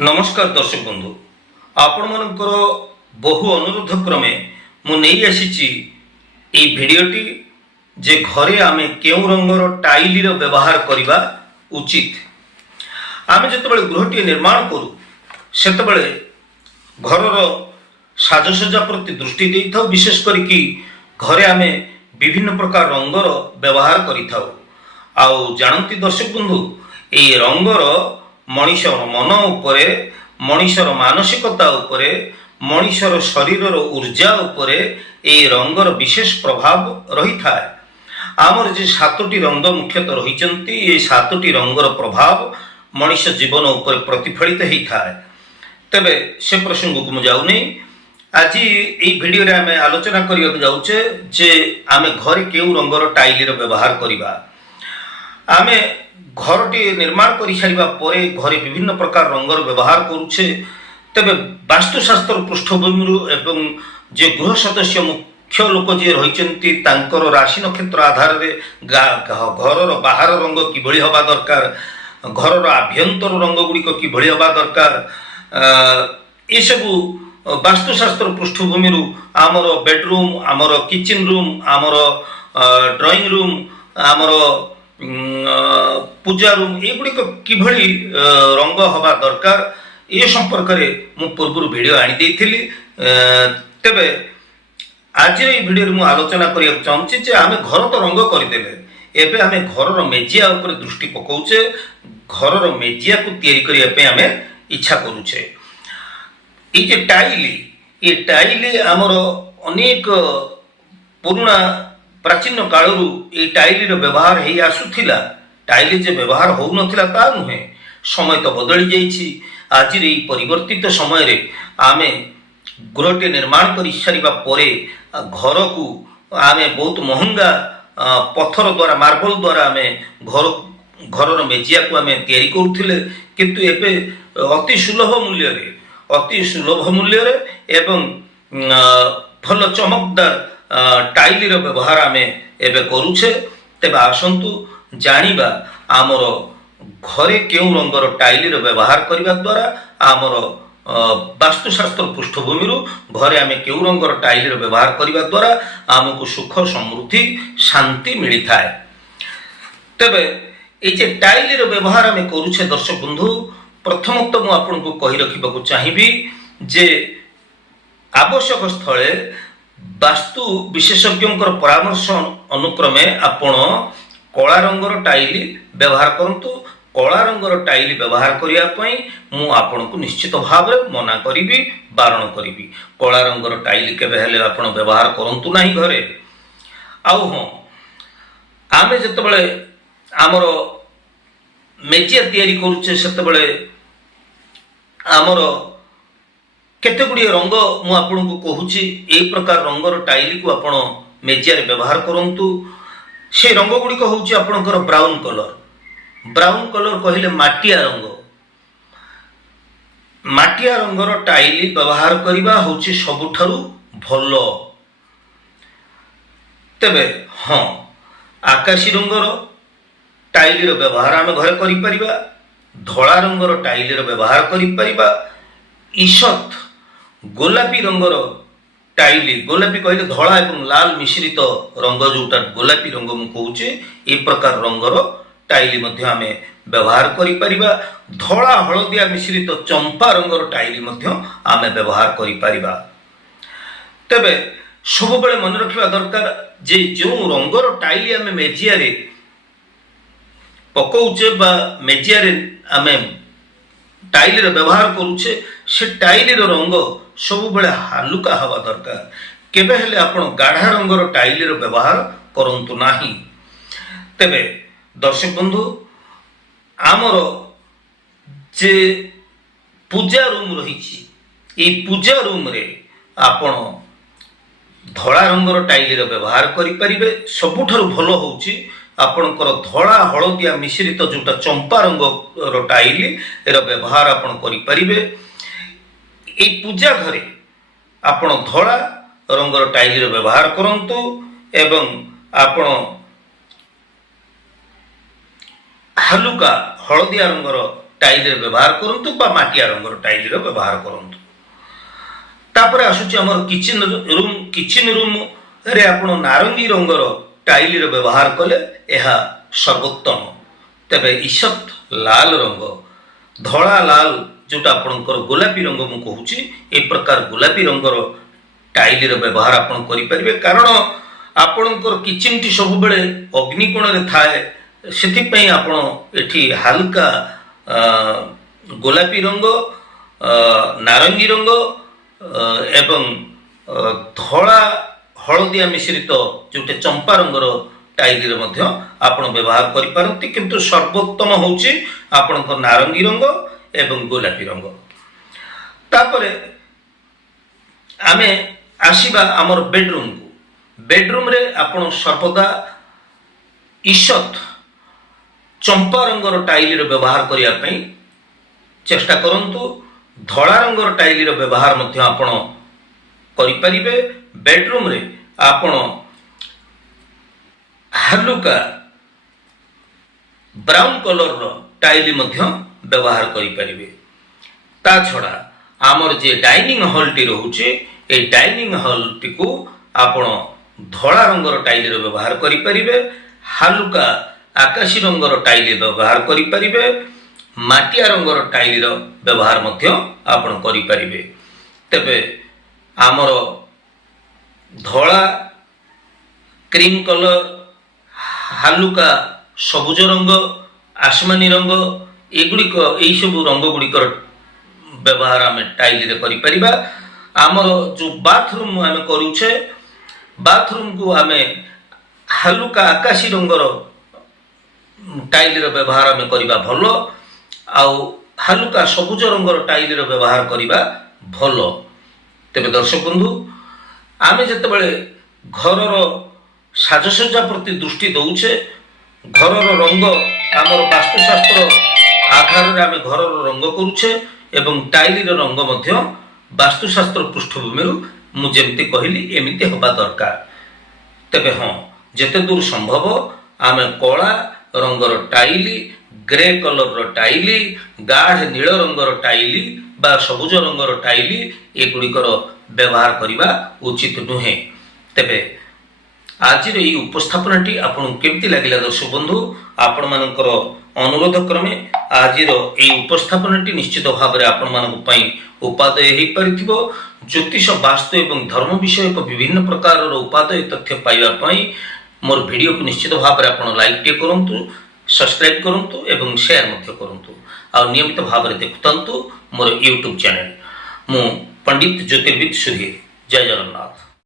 नमस्कार दर्शक बंधु आपण मानकर बहु अनुरोध क्रमे मुझे भिडटी जे घरे आमे केउ रंगर टाइल व्यवहार करने उचित। आमे जिते गृहटी निर्माण करूँ से घर साजसज्जा प्रति दृष्टि दे था, विशेष करके घरे आमे विभिन्न प्रकार रंगर व्यवहार करिथाउ। आउ जानती दर्शक बंधु ये रंगर मनीषर मन उपरे, मनीषर मानसिकता उपरे, मनीषर शरीर ऊर्जा उपरे ये रंगर विशेष प्रभाव रही था। आमर जे सातोटी रंग मुख्यतः रही ये सातोटी रंगर प्रभाव मनीष जीवन उपर प्रतिफलित होता है। तेबे से प्रसंग को मुझे जाऊनी। आज ये वीडियो रे आमे आलोचना करिया जाउचे जे आमे घर केउ रंगर टाइल व्यवहार करिबा। आमे घरटी निर्माण कर सारिबा परे घरे विभिन्न प्रकार रंगर व्यवहार करुचे। तेबे वास्तुशास्त्र पृष्ठभूमि एवं जे गृह सदस्य मुख्य लोक जे रहिचंती तांकर राशि नक्षत्र आधार रे घर बाहर रंग किभଳି हवा दरकार, घर आभ्यंतर रंग गुड़िक किभଳି हवा दरकार, ये सबू वास्तुशास्त्र पृष्ठभूमि आमर बेडरूम, आमर किचन रूम, आमर ड्राइंग रूम, आमर पूजा रूम एगुड़िक किभଳି रंग हवा दरकार ये संपर्क में मु पूर्व वीडियो आनी देइथिली। तेबे आज ये वीडियो रे मु आलोचना करिया चाहूची जे आमे घर तो रंग करदेले, एबे आमे घर मेजिया ऊपर दृष्टि पकाउचे। घर मेजिया को तैयारी करिया पे आमे इच्छा करूचे। ये टाइल आमर अनेक पुराना प्राचीन कालरू ये टाइल व्यवहार हो आसुथिला। टाइल जे व्यवहार हो नथिला ता नुहे, समय तो बदली जाइछि। आज रे परिवर्तित समय रे आमे गृहटे निर्माण कर सारिबा परे घर को आमे बहुत महंगा पत्थर द्वारा मार्बल द्वारा आमे घर मेजिया को आमे तैयारी करूथिले, किंतु एबे अति सुलभ मूल्य एवं भल चमकदार टाइल व्यवहार आमे एबे करूछे। तेबे आसंतु जानिबा आमर घरे केउ रंगर टाइल व्यवहार करने द्वारा आमर वास्तुशास्त्र पृष्ठभूमि घरे आमे केउ रंगर टाइल व्यवहार करने द्वारा आमको सुख समृद्धि शांति मिली थाए। तेबे ये जे टाइल व्यवहार आमे करूछे दर्शक बंधु, प्रथमत मु आपनको कहि रखिबाकू चाहिबी जे आवश्यक स्थले वास्तु विशेषज्ञों परामर्श अनुक्रमे आपण कला रंगर टाइल व्यवहार करंतु। कला रंगर टाइल व्यवहार करिया पई मु आपनको निश्चित भाव मना करिबी, बारण करिबी। कला रंगर टाइल केबे हेले आपण व्यवहार करंतु नाही घरे। आउ हां, आमे जतबेले आमर मेजिया तैयारी करूचे सेतबेले आमर केते गुडी रंग मु आपनको कहूची ए प्रकार रंगर टाइल को आपण मेजिया रे व्यवहार करंतु। से रंग गुड़िक हूँ आपणकर ब्राउन कलर। ब्राउन कलर कहले माटिया रंग। माटिया रंगर टाइल व्यवहार करबा होची सबुठारु भल। तेबे हाँ, आकाशी रंगर टाइल व्यवहार आम घरे करि परिबा, धला रंगर टाइल व्यवहार करि परिबा, ईषत गोलापी रंगर टाइल, गोलापी कहले धला एवं लाल मिश्रित रंग जोटा गोलापी रंग मु कहूचे ए प्रकार रंगर टाइल मध्य आमे व्यवहार करि परिबा। धला हलदिया मिश्रित चंपा रंगर टाइल मध्य आमे व्यवहार करि परिबा। तबे सब बेले मन रखिबा दरकार जे जो रंगर टाइल आमे मेजिया रे पकाउचे बा मेजिया रे आमे टाइल व्यवहार करूचे से टाइल रंग सब बेले हालुका हवा दरकार। केबे हेले आपण गाढ़ा रंगर टाइल व्यवहार करंतु नाही। तेबे दर्शक बंधु आमर जे पूजा रूम रही पूजा रूम रे आपण धला रंगर टाइल व्यवहार करि परिबे। सबुठारु भलो होउची आपणकर धला हलदिया मिश्रित जोटा चंपा रंग टाइल एरा व्यवहार आपण करि परिबे। ए पूजा घरे आपण धला रंगर टाइल व्यवहार करंतु एवं आपण हालुका हलदिया रंगर टाइल व्यवहार करंतु बा माटिया रंगर टाइल व्यवहार करंतु। तापर आसुची हमर किचन रूम रे आपण नारंगी रंगर टाइल व्यवहार कले यह सर्वोत्तम। तेबे ईषत लाल रंग धड़ा लाल जोटा आपणकर गोलापी रंग मु कहूची ए प्रकार गोलापी रंगर टाइल व्यवहार आपण करि परिबे, कारण आपणकर किचन टी सब बेले अग्निकोण रे थाए, सेथि पई आपण एठी हल्का गोलापी रंग नारंगी रंग एवं धड़ा हलदिया मिश्रित जोटे चंपा रंगर टाइल मध्य आपण व्यवहार करि पारंती, किंतु सर्वोत्तम होउची आपणकर नारंगी रंग एवं गोलापी रंग। तापरे आमे आसीबा हमर बेडरूम को। बेडरूम रे आपण सर्वदा ईषत चंपा रंगर टाइल व्यवहार करिया पई चेष्टा करंतु। धड़ा रंगर टाइल व्यवहार मध्य आपण करि परिबे। बेडरूम रे आपण हल्का ब्राउन कलर रो टाइल मध्य व्यवहार करि परिबे। ता छड़ा आमर जे डाइनिंग हॉल टी रहउचे ए डाइनिंग हॉल टी को आपण धड़ा रंगर टाइल व्यवहार करि परिबे, हल्का आकाशी रंगर टाइल व्यवहार करि परिबे, माटिया रंगर टाइल व्यवहार मध्य आपण करि परिबे। तबे आमर धड़ा क्रीम कलर हल्का सबुज रंग आसमानी रंग एगुड़िक यही सब रंग गुड़िकर व्यवहार आम टाइल करि परिबा। आमर जो बाथरूम आम करूछे बाथरूम को आम हल्का आकाशी रंगर टाइल व्यवहार आम करिबा भलो, आउ हल्का सबुज रंगर टाइल व्यवहार करिबा भलो। तेबे दर्शक बंधु आम जेतेबेले घरर साजसज्जा प्रति दृष्टि दौचे, घरर रंग आमर वास्तुशास्त्र आधार रे आम घरर रंग करूछे एवं टाइल रंग मध्य वास्तुशास्त्र पृष्ठभूमि मु जेमती कहली एमिति होबा दरकार। तेबे हाँ जेते दूर संभव आम कला रंगर टाइल, ग्रे कलर टाइल, गाढ़ नील रंगर टाइल बा सबुज रंगर टाइल एगुड़िकर व्यवहार करने उचित नुहे। तेबे आज ये उपस्थापनाटी आपन केमती लगिला दर्शक बंधु, आपण मानकर अनुरोध क्रमे आज ये उपस्थापनाटी निश्चित भाव में आपण मानक पई उपादेय हेई परिथिबो। ज्योतिष वास्तु एवं धर्म विषय विभिन्न प्रकार उपादेय तथ्य पाइबा पई मोर वीडियो को निश्चित भाव में आपण लाइक टे करंतु, सब्सक्राइब करंतु एवं शेयर मध्य करंतु, आ नियमित भाव में देखुतंतु मोर यूट्यूब चैनल। मु पंडित ज्योतिर्विद सुधीर। जय जगन्नाथ।